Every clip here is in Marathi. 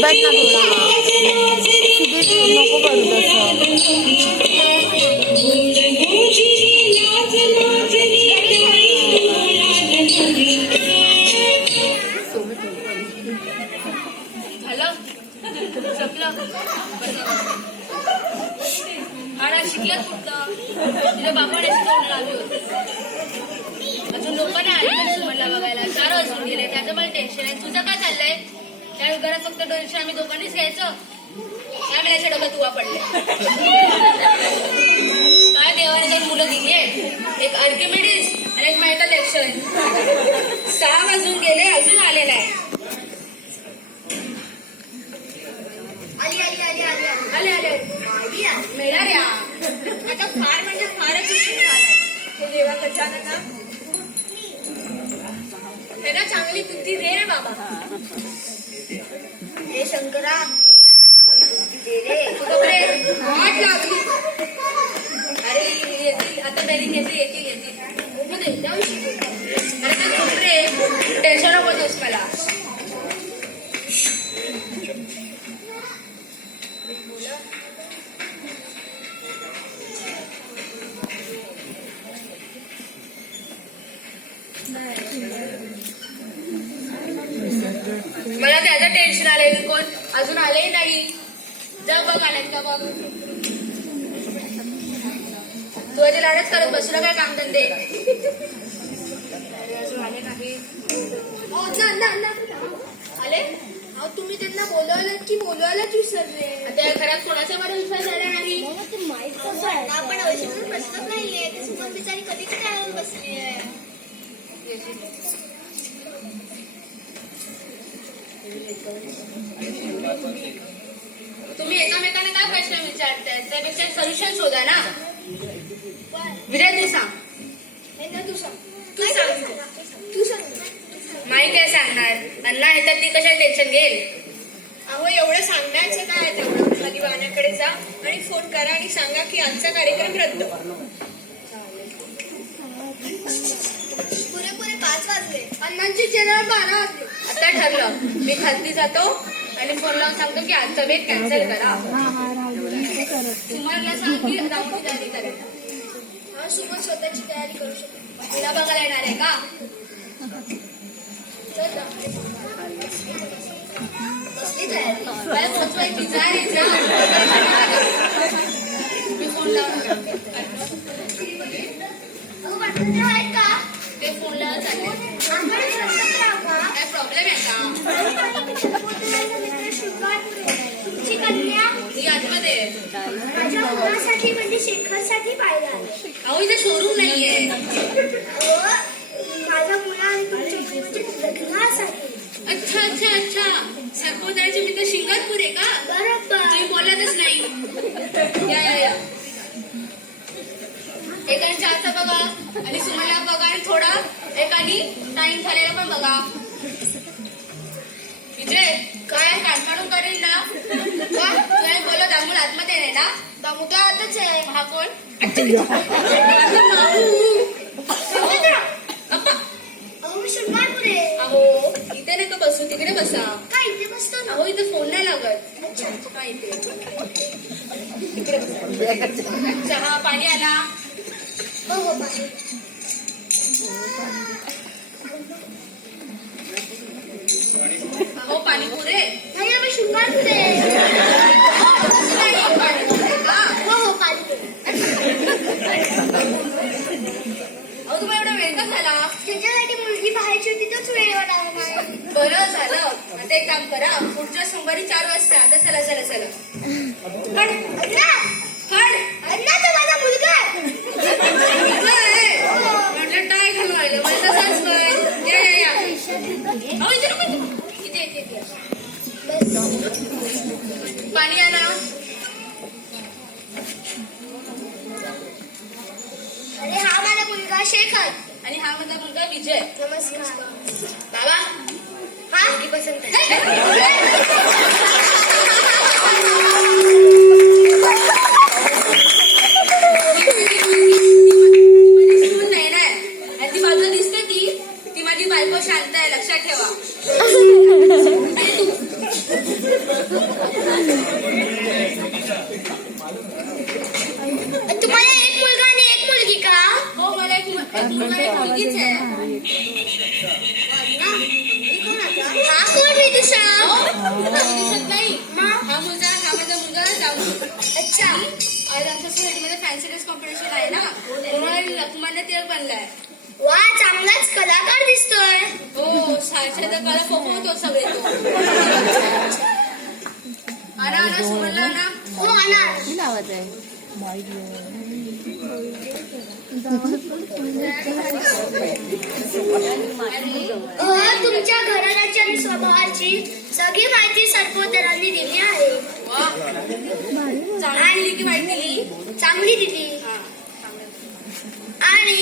बघ ना थोडा सुधीर नको करू तसं. आले मला बघायला. सारं अजून गेले. त्याचं मला टेन्शन आहे. तुझं काय चाललंय? त्या घरात फक्त टेन्शन आम्ही दोघांनीच घ्यायचं. काय मिळायच्या डोक्यात तुवा पडले. काय देवाने दोन मुलं दिली आहेत? एक आर्किमिडीज आणि एक मायकल लेक्शन सहा वाजून गेले अजून आले नाही आली आली आली आली आली. आले आले. आली आली. मिळणार या. आता फार म्हणजे फारच उशीर झालाय. हे देवा गजानना त्यांना चांगली बुद्धी दे रे बाबा. हे. शंकरा. अरे आता येतील येतील लाडच करत बसला काय काम धंदे? आले? तुम्ही त्यांना बोलवायला की बोलवायलाच विसरले. त्या घरात कोणाचा बरं विश्वास झाला नाही? आपण प्रश्नच नाहीये. ते सुमन बिचारी कधीच काय बसली तुम्ही एकामेकांना काय प्रश्न विचारताय? त्यापेक्षा सोल्युशन शोधा ना विजय तू सांग हे ना तू सांग तू सांग तू सांग माई काय सांगणार अण्णा येतात ती कशा टेन्शन घेईल? अहो एवढं सांगण्याचं काय? आहे तेवढं खाली वाहण्याकडे जा आणि फोन करा आणि सांगा की आजचा कार्यक्रम रद्द. पुरेपुरे पाच वाजले. अण्णांची चेनल बारा वाजले. आता ठरलं. मी खालती जातो आणि फोन लावून सांगतो की आजचा बेट कॅन्सल करा. तुम्हाला सांग की तयारी करायला हा सुमन स्वतःची तयारी करू शकतो. तिला बघायला येणार आहे का? चल जा. कसली म्हणजे शेखरसाठी पाहिलं आहे. अहो इथे शोरूम अच्छा अच्छा अच्छा. सरपोतळ्याचे मित्र शिंगारपूर आहे का? बरोबर. तुम्ही बोलतच नाही. या या या. एकाने चहाचा बघा आणि सुमला बघा आणि थोडा एकाने टाइम झालेला पण बघा. विजय काय काढकाढून करेल ना? का? तुम्ही बोलत दामूल आतमध्ये नाही ना दामू तर आताच आहे? हा. कोण आता एक काम करा. पुढच्या सोमवारी चार वाजता. आता चला चला चला. हड अण्णा! हड अण्णा तो माझा मुलगा आहे. काय? म्हटलं टाय घालून राहिलं मला तसाच काय या या या. अहो इथे नको इथे. इथे इथे इथे. बस. पाणी आणा. अरे हा माझा मुलगा शेखर. आणि हा माझा मुलगा विजय. नमस्कार. हा मुलगी पसंत ड्रेस कॉम्पिटिशन आहे ना? साहित्यिक बनलाय? वा चांगलाच कलाकार दिसतोय. हो साहित्याचा कला फोफवतो सगळे तो. आणा आणा सुमनला आणा. हो किती लावायचं आहे? तुमच्या घराण्याची आणि स्वभावाची सगळी माहिती सरपोतरांनी दिली आहे. दिली की वाईट दिली? चांगली दिली. आणि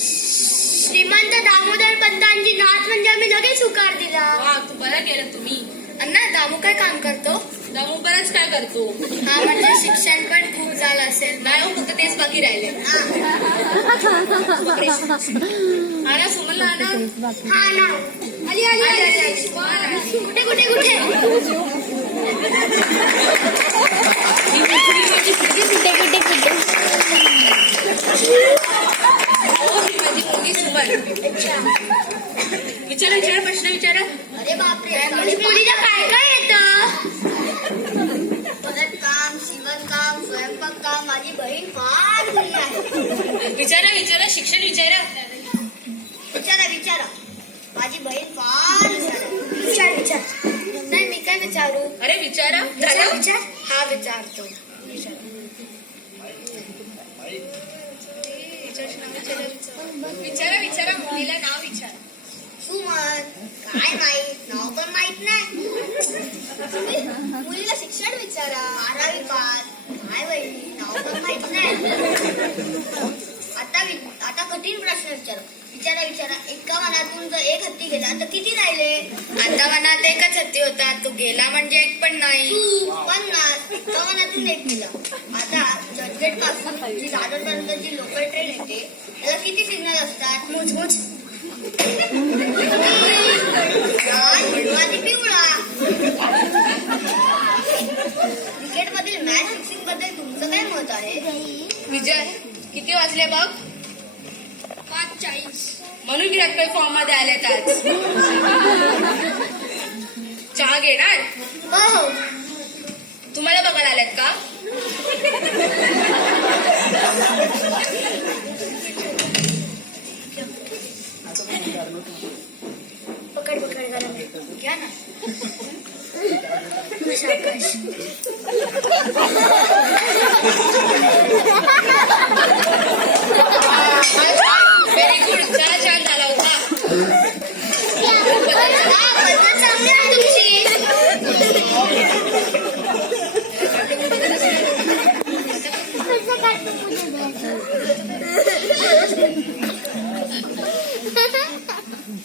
श्रीमंत दामोदर पंतांची नात म्हणजे आम्ही लगेच उकार दिला. वा तू बरं केलं तुम्ही. अण्णा दामू काय काम करतो? दमू बरंच काय करतो. हा म्हणजे शिक्षण पण खूप झालं असेल. नाही हो फक्त तेच बाकी राहिले. आणा सुमनला आणा. हा ना आली आली आली. आली आली. हो, ही माझी मुलगी सुमन विचारा विचारा प्रश्न विचारा. अरे बापरे मुलीला काय काय येतं काम शिवणकाम स्वयंपाक काम माझी बहीण फार आहे. विचारा विचारा शिक्षण विचारा. विचारा विचारा. माझी बहीण फार हुशार विचार विचार. नाही मी काय विचारू? अरे विचारा. विचार झालं विचार. हा विचारतो विचारा विचारा. मुलीला नाव विचार. सुमन. काय माहीत? नाव पण माहीत नाही. मुलीला शिक्षण विचारा. बारावी पास. काय वहिनी नाव पण माहीत नाही. आता वि- आता कठीण प्रश्न विचारा. विचारा विचारा. एका मनातून जर एक हत्ती गेला तर किती आता मनात एकच हत्ती होता. तो गेला म्हणजे एक पण नाही. पन्नास एका मनातून एक गेला. आता चर्चगेटपासून जी दादर पर्यंत जी लोकल ट्रेन येते त्याला किती सिग्नल असतात? मोजमोज हिरवा पिवळा. क्रिकेट मधील मॅच फिक्सिंगबद्दल तुमचं काय मत आहे? विजय किती वाजले बघ? पाच चाळीस. म्हणून कोहली फॉर्ममध्ये आलेत आज चहा घेणार? हो. तुम्हाला बघायला आल्यात का? पकड पकड घ्या ना. शाबास. व्हेरी गुड चहा छान झाला होता हा, पद्धत चांगली आहे तुमची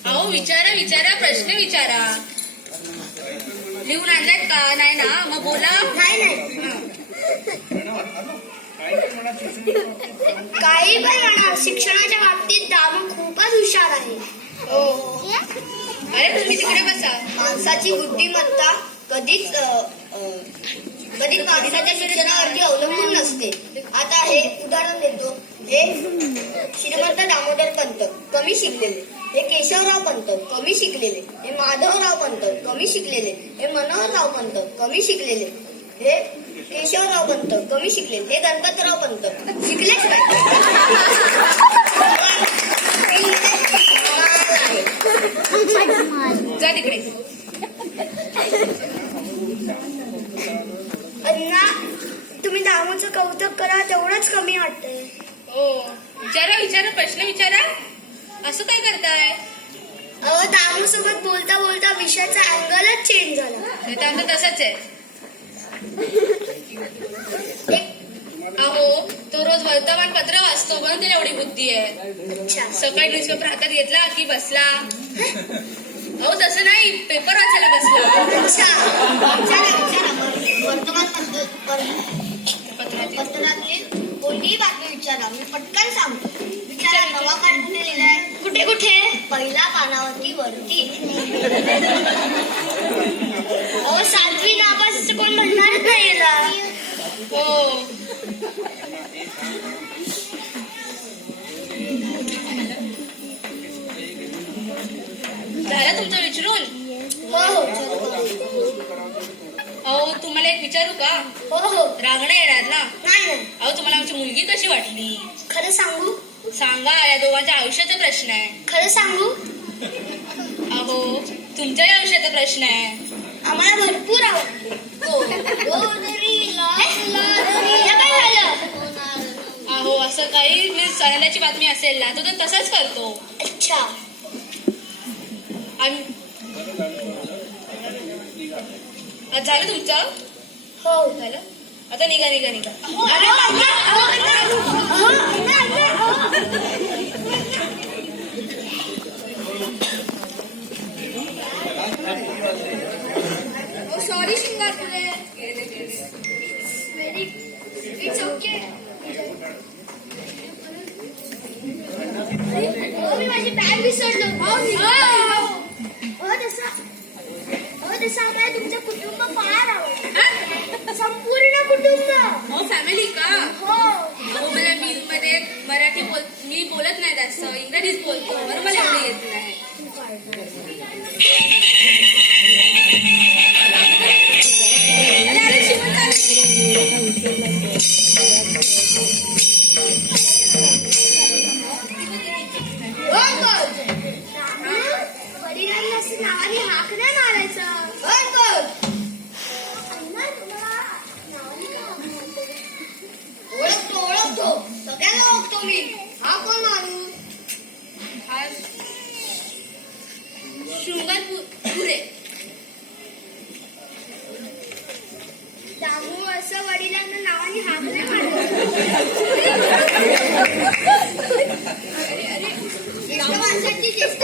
अहो विचारा विचारा प्रश्न विचारा. लिहून आणल्यात का? नाही ना? मग बोला. नाही नाही. काही पण म्हणा शिक्षणाच्या बाबतीत दामू खूपच हुशार आहे. हो. अरे तुम्ही तिकडे बसा. माणसाची बुद्धिमत्ता कधीच कधीच माणसाच्या शिक्षणावरती अवलंबून नसते आता हे उदाहरण देतो हे श्रीमंत दामोदर पंत कमी शिकलेले. हे केशवराव पंत कमी शिकलेले. हे माधवराव पंत कमी शिकलेले. हे मनोहरराव पंत कमी शिकलेले. हे केशवराव पंत कमी शिकलेले. हे गणपतराव पंत शिकलेच नाही तिकडे. अण्णा तुम्ही दामूचं कौतुक करा तेवढंच कमी वाटतंय. हो. विचारा विचारा प्रश्न विचारा. असं काय करताय? अहो दामू सोबत बोलता बोलता विषयाचा अँगलच चेंज झाला. नाही तर आमचं तसंच आहे. अहो तो रोज वर्तमानपत्र वाचतो म्हणून त्याला एवढी बुद्धी आहे. अच्छा. सकाळी न्यूजपेपर हातात घेतला की बसला. अहो तसं नाही पेपर वाचायला बसला. अच्छा. विचारा विचारा वर्तमानपत्र पत्रात पत्रातली कोणतीही बातमी विचारा. मी पटकन सांगतो. विचारा कुठे कुठे? पहिल्या पानावरती वरती. अहो सातवी नापास कोण म्हणणार नाही याला. हो. झालं तुमचं विचारून? हो हो. अहो तुम्हाला एक विचारू का? हो हो. रागणं येणार ना? नाही नाही. अहो तुम्हाला आमची मुलगी कशी घातली खरं सांगू? सांगा या दोघांच्या आयुष्याचा प्रश्न आहे. खरं सांगू? अहो तुमच्याही आयुष्याचा प्रश्न आहे. आम्हाला भरपूर आवडते. हो. झालं? अहो असं काही मीन्स आनंदाची बातमी असेल ना तो तर तसाच करतो. अच्छा. झालं तुमचं? हो. झालं? आता निघा निघा निघा. अरे अण्णा, अहो, अण्णा, अहो, अण्णा, अण्णा, अहो. Sorry Shingarpure very it's okay मी माझी बॅग विसरलो हो हो तसा हो तसं आम्हाला तुमचं कुटुंब फार आवडतं संपूर्ण कुटुंब। हो फॅमिली का? हो। दामू असं वडिलांना नावाने हाक नाही मारायचं ज्येष्ठ माणसाची ज्येष्ठ